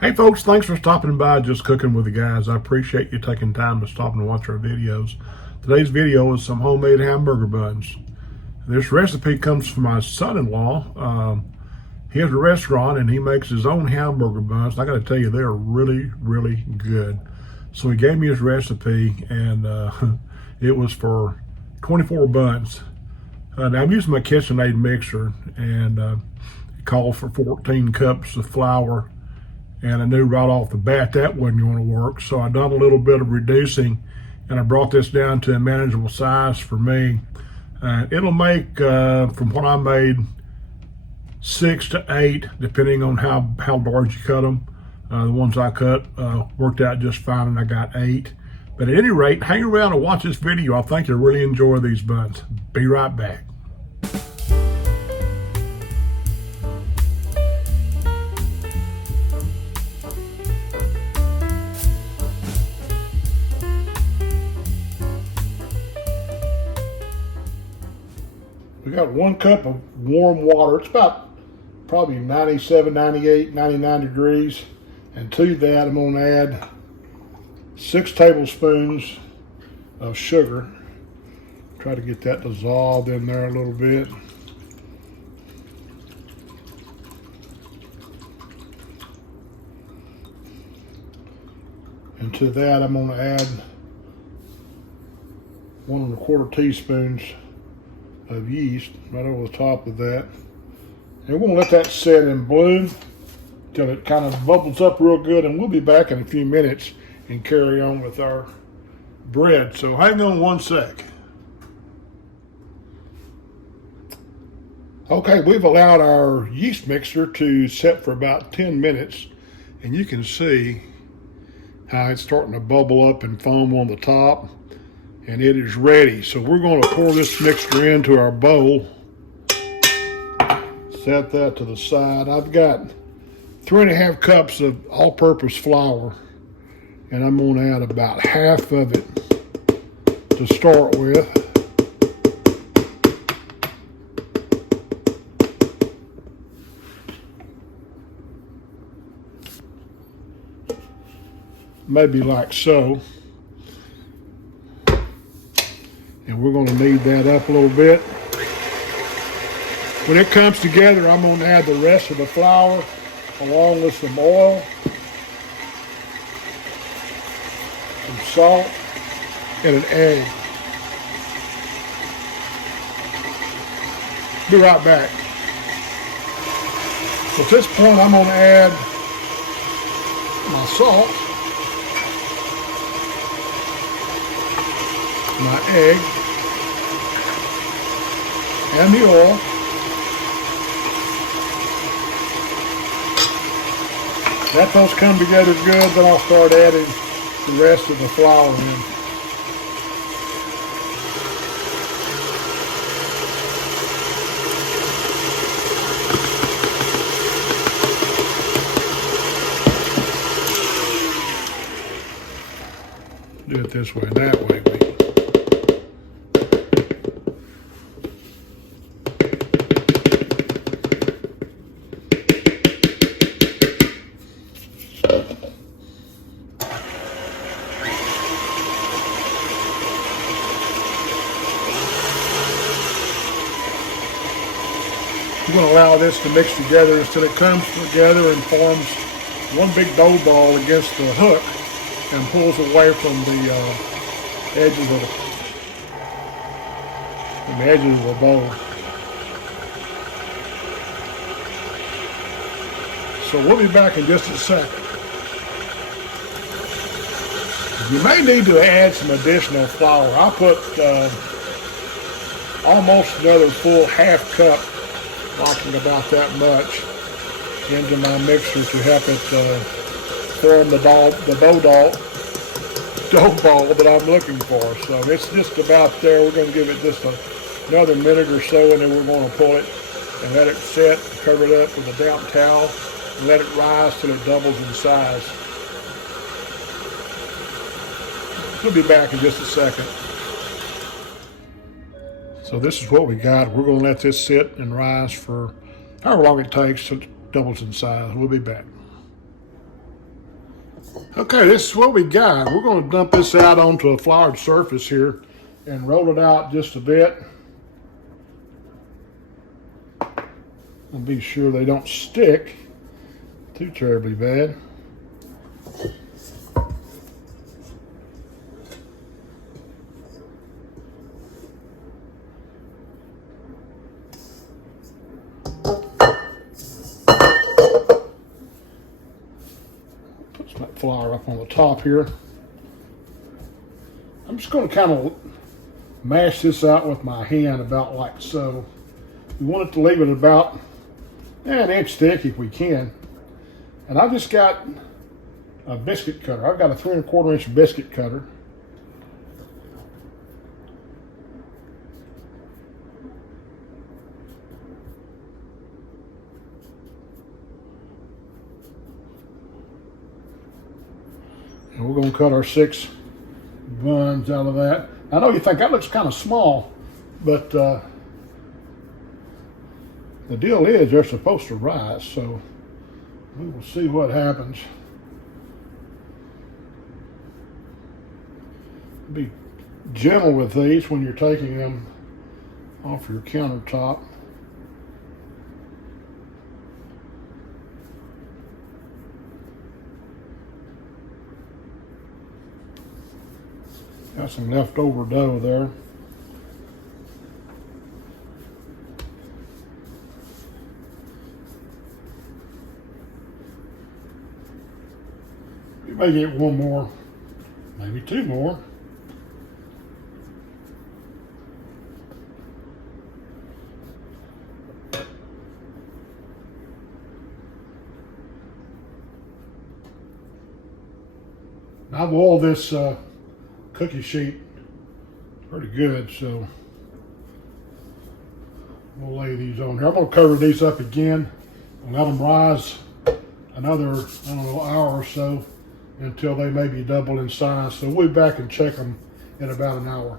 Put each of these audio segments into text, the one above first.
Hey folks, thanks for stopping by Just Cooking with the Guys. I appreciate you taking time to stop and watch our videos. Today's video is some homemade hamburger buns. This recipe comes from my son-in-law. He has a restaurant and he makes his own hamburger buns. I got to tell you, they are really, really good. So he gave me his recipe and it was for 24 buns. Now I'm using my KitchenAid mixer and it called for 14 cups of flour. And I knew right off the bat that wasn't going to work. So I done a little bit of reducing and I brought this down to a manageable size for me. It'll make, from what I made, 6 to 8, depending on how large you cut them. The ones I cut worked out just fine and I got 8. But at any rate, hang around and watch this video. I think you'll really enjoy these buns. Be right back. We got 1 cup of warm water. It's about probably 97, 98, 99 degrees. And to that, I'm going to add 6 tablespoons of sugar. Try to get that dissolved in there a little bit. And to that, I'm going to add 1 1/4 teaspoons of yeast right over the top of that. And we're going to let that set and bloom till it kind of bubbles up real good, and we'll be back in a few minutes and carry on with our bread. So hang on 1 sec. Okay, we've allowed our yeast mixer to set for about 10 minutes, and you can see how it's starting to bubble up and foam on the top. And it is ready. So we're going to pour this mixture into our bowl. Set that to the side. I've got 3½ cups of all-purpose flour, and I'm going to add about half of it to start with. Maybe like so. And we're going to knead that up a little bit. When it comes together, I'm going to add the rest of the flour along with some oil, some salt, and an egg. Be right back. At this point, I'm going to add my salt, my egg, and the oil. Let those come together good, then I'll start adding the rest of the flour in. Do it this way and that way. We're going to allow this to mix together until it comes together and forms one big dough ball against the hook and pulls away from the edges of the bowl. So we'll be back in just a second. You may need to add some additional flour. I put almost another full ½ cup, talking about that much, into my mixer to help it form the dough ball that I'm looking for. So it's just about there. We're going to give it just another minute or so, and then we're going to pull it and let it set, cover it up with a damp towel, and let it rise till it doubles in size. We'll be back in just a second. So this is what we got. We're going to let this sit and rise for however long it takes till it doubles in size. We'll be back. Okay, this is what we got. We're going to dump this out onto a floured surface here and roll it out just a bit. And be sure they don't stick too terribly bad. Put some flour up on the top here. I'm just going to kind of mash this out with my hand about like so. We want it to leave it about an inch thick if we can. And I've just got a biscuit cutter. I've got a 3 1/4 inch biscuit cutter. And we're going to cut our 6 buns out of that. I know you think that looks kind of small, but the deal is they're supposed to rise, so we will see what happens. Be gentle with these when you're taking them off your countertop. Got some leftover dough there. You may get one more, maybe 2 more. I've oiled this cookie sheet pretty good, so we'll lay these on here. I'm going to cover these up again and let them rise another, I don't know, hour or so until they maybe double in size. So we'll be back and check them in about an hour.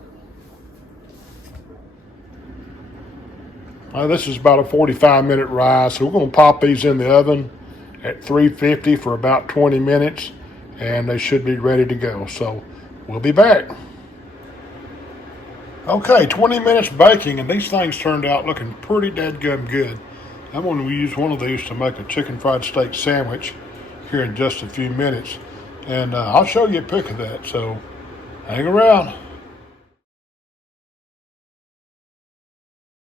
This is about a 45-minute rise, so we're going to pop these in the oven at 350 for about 20 minutes, and they should be ready to go. So we'll be back. Okay, 20 minutes baking, and these things turned out looking pretty dadgum good. I'm going to use one of these to make a chicken fried steak sandwich here in just a few minutes, and I'll show you a pic of that, so hang around.